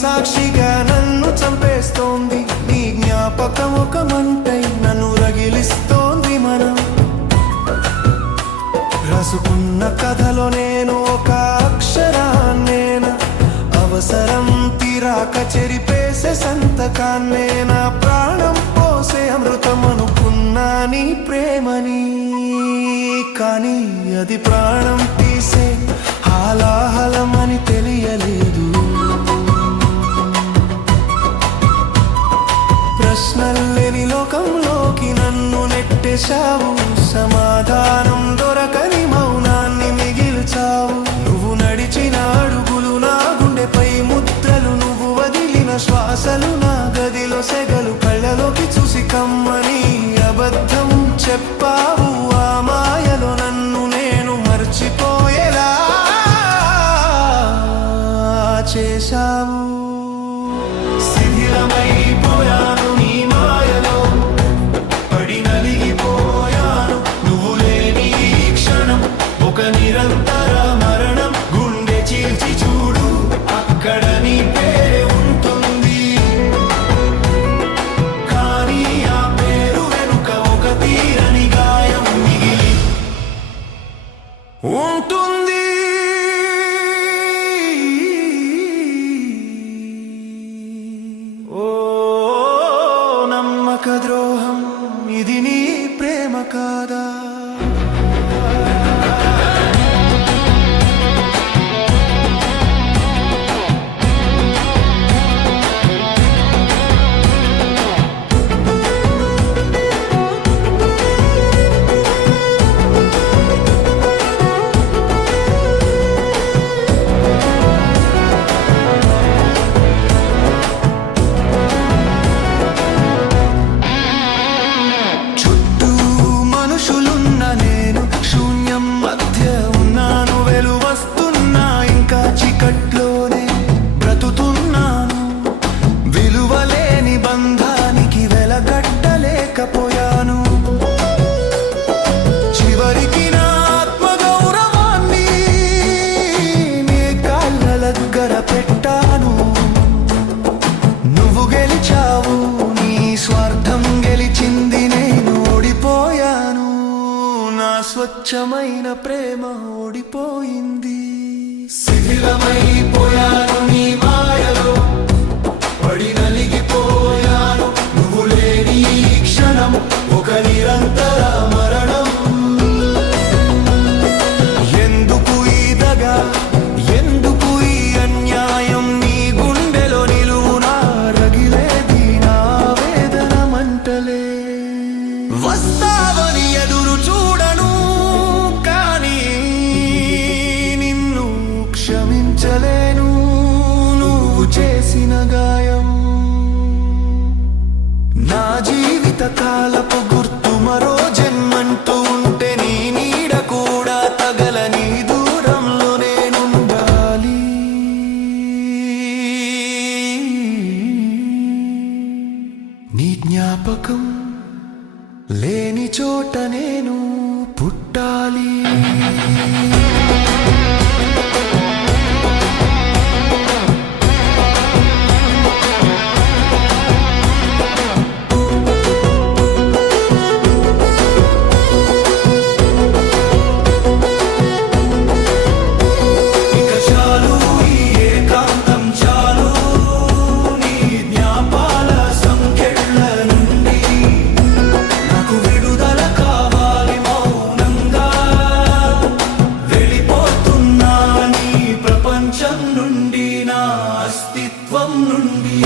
సాక్షిగా నన్ను చంపేస్తోంది నీ జ్ఞాపకం ఒక మంటై నన్ను రగిలిస్తోంది మనం రాసుకున్న కథలో నేను ఒక అక్షరాన్నేనా అవసరం తీరాక చెరిపేసే సంతకాన్నేనా ప్రాణం పోసే అమృతం అనుకున్నా నీ ప్రేమని కానీ అది ప్రాణం తీసే హాలాహలమని తెలియలేదు ప్రశ్నల్లేని లోకంలోకి నన్ను నెట్టేశావు సమాధానం దొరకని మౌనాన్ని మిగిల్చావు నువ్వు నడిచిన అడుగులు నా గుండెపై ముద్రలు నువ్వు వదిలిన శ్వాసలు నా గదిలో సెగలు కళ్ళలోకి చూసి కమ్మని అబద్ధం చెప్పావు ఆ మాయలో నన్ను నేను మర్చిపోయేలా చేశావు శిథిలమైపోయాను నిరంతర మరణం గుండె చీల్చి చూడు అక్కడ నీ పేరే ఉంటుంది కానీ ఆ పేరు వెనుక ఒక తీరని గాయం మిగిలి ఉంటుంది ఓ నమ్మక ద్రోహం ఇది నీ ప్రేమ కాదా చీకట్లోనే బ్రతుకుతున్నాను విలువలేని బంధానికి వెలగట్టలేకపోయాను చివరికి నా ఆత్మగౌరవాన్ని నీ కాళ్ళ దగ్గర పెట్టాను నువ్వు గెలిచావు నీ స్వార్థం గెలిచింది నేను ఓడిపోయాను నా స్వచ్ఛమైన ప్రేమ ఓడిపోయింది శిథిలమైపోయాను నీ మాయలో పడి నలిగిపోయాను నువ్వు లేని ఈ క్షణం ఒక నిరంతర మరణం ఎందుకు ఈ దగా ఎందుకు ఈ అన్యాయం నీ గుండెలో నిలువునా రగిలేది నా వేదన మంటలే వస్తావని ఎదురు చూడను క్షమించలేను నువ్వు చేసిన గాయం నా జీవిత కాలపు గుర్తు మరో జన్మంటూ ఉంటే నీ నీడ కూడా తగలని దూరంలో నేనుండాలి నీ జ్ఞాపకం లేని చోట నేను పుట్టాలి నుండి నా అస్తిత్వం నుండి